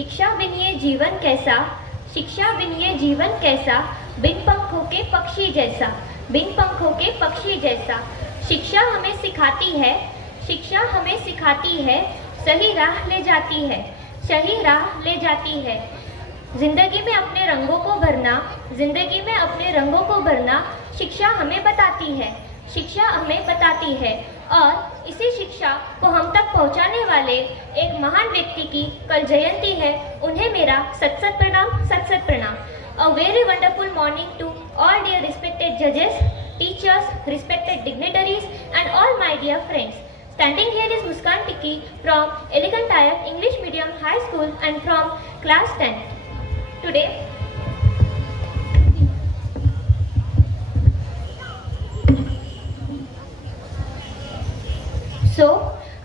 शिक्षा बिन ये जीवन कैसा, शिक्षा बिन ये जीवन कैसा, बिन पंखों के पक्षी जैसा, बिन पंखों के पक्षी जैसा। शिक्षा हमें सिखाती है, शिक्षा हमें सिखाती है, सही राह ले जाती है, सही राह ले जाती है। जिंदगी में अपने रंगों को भरना, जिंदगी में अपने रंगों को भरना शिक्षा हमें बताती है, शिक्षा हमें बताती है। और इसी शिक्षा को हम तक पहुंचाने वाले एक महान व्यक्ति की कल जयंती है, उन्हें मेरा सत सत प्रणाम, सत सत प्रणाम। A very wonderful morning to all dear respected जजेस, teachers, respected dignitaries and all my dear friends. Standing here is Muskan Tikki from Elegant Ayak English Medium High School and from class 10. Today, so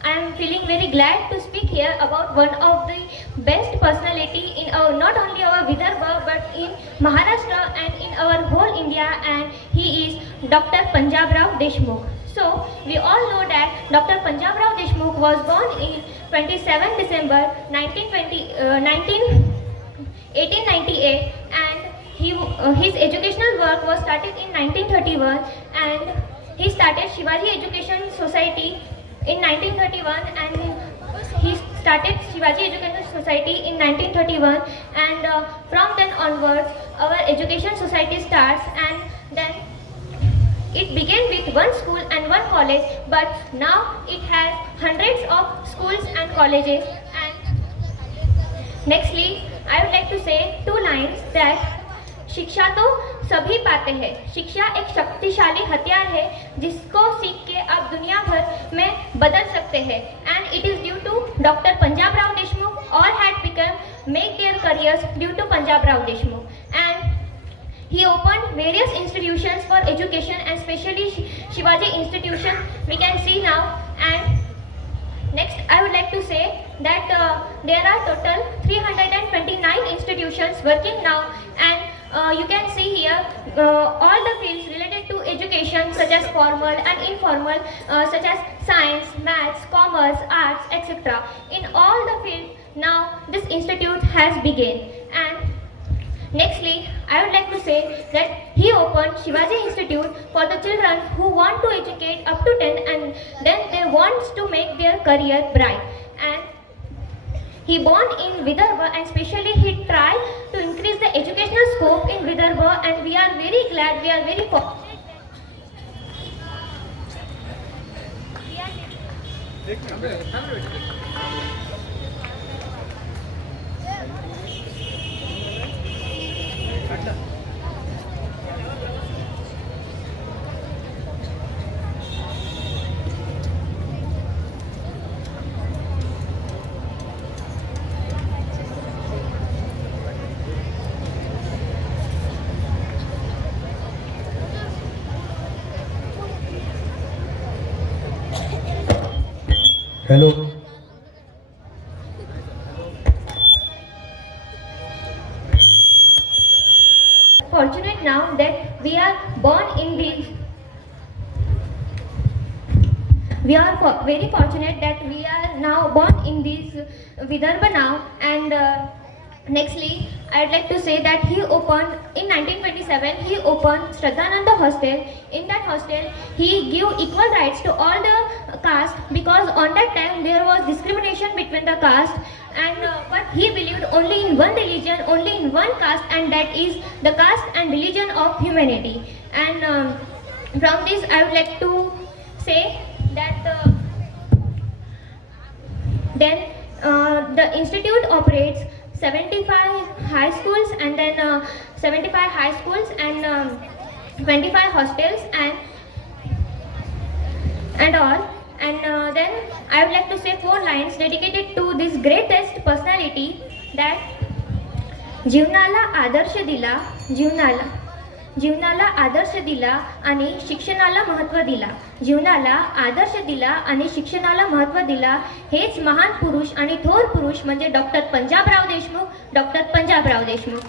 I am feeling very glad to speak here about one of the best personality in our, not only our Vidarbha but in Maharashtra and in our whole India, and he is Dr. Panjabrao Deshmukh. So we all know that Dr. Panjabrao Deshmukh was born in 27 December 1898, and his educational work was started in 1931, and he started Shivaji Education Society in 1931, and he started Shivaji Education Society in 1931, and from then onwards our education society starts, and then it began with one school and one college, but now it has hundreds of schools and colleges. And nextly I would like to say two lines that शिक्षा तो सभी पाते हैं, शिक्षा एक शक्तिशाली हथियार है जिसको सीख के आप दुनिया भर में बदल सकते हैं, and it is due to Dr. Panjabrao Deshmukh all had become make their careers due to Panjabrao Deshmukh, and he opened various institutions for education and especially Shivaji Institution we can see now. And next I would like to say that there are total 329 institutions working now, and you can see here all the fields related to education such as formal and informal, such as science, maths, commerce, arts, etc. In all the fields now this institute has begun. And nextly I would like to say that he opened Shivaji Institute for the children who want to educate up to 10 and then they want to make their career bright. And he born in Vidarbha, and especially he tried to increase the educational scope in Vidarbha, and we are very glad, we are very fortunate Hello. fortunate now that we are born in these. We are very fortunate that we are now born in this Vidarbha now, and nextly I would like to say that he opened in 1927. He opened Shraddhananda Hostel. In that hostel, he gave equal rights to all the caste, because on that time there was discrimination between the caste, and but he believed only in one religion, only in one caste, and that is the caste and religion of humanity. And from this I would like to say that then the institute operates 75 high schools, and then 75 high schools and 25 hostels and all. And then I would like to say 4 lines dedicated to this greatest personality, that जीवनाला आदर्श दिला, जीवनाला आदर्श दिला आणि शिक्षणाला महत्त्व दिला, जीवनाला आदर्श दिला आणि शिक्षणाला महत्त्व दिला, हेच महान पुरुष आणि थोर पुरुष म्हणजे doctor Panjabrao Deshmukh, doctor Panjabrao Deshmukh.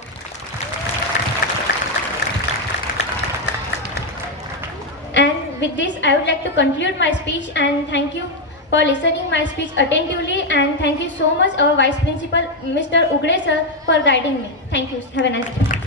And with this I would like to conclude my speech, and thank you for listening my speech attentively, and thank you so much our Vice Principal Mr. Ugde sir for guiding me. Thank you. Have a nice day.